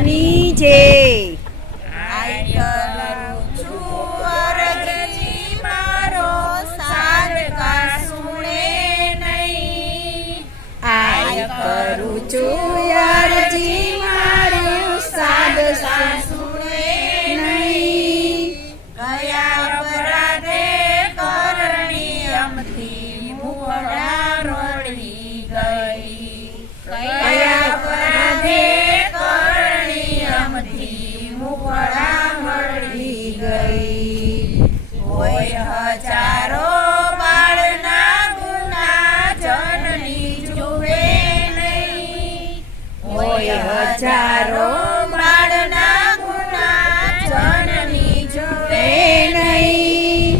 લાલની જય. આય કરું છું અરજી મારો સાદકા સુણે નહીં. આય કરું છું અરજી મારું સાદકા સુણે નહીં. કયા અપરાધે કરણી અમથી મુખડા રડી ગઈ. કયા અપરાધે કરણી અમથી મુખડા મળી ગઈ. હોય હજારો બાળના ગુના જનની જુએ નહીં. હોય હજારો બાળના ગુના જનની જુએ નહીં.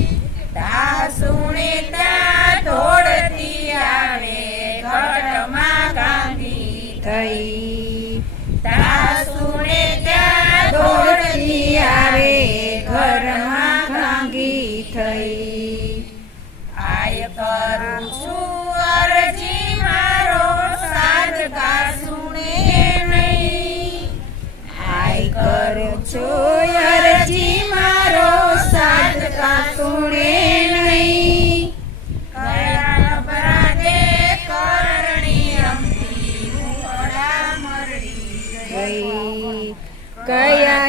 તા સુણે ત્યાં દોડતી આવે ઘટમાં ગાંધી થઈ. તા સુણે ત્યાં દોડતી આવે ઘરમાં ભાંગી થઈ. આય કરું છું અરજી મારો સાદકા સુણે નહીં. આય કરું છું અરજી મારો સાદકા સુણે નહીં. કયા અપરાધે કરણી અમથી મુખડા મળી ગઈ. કયા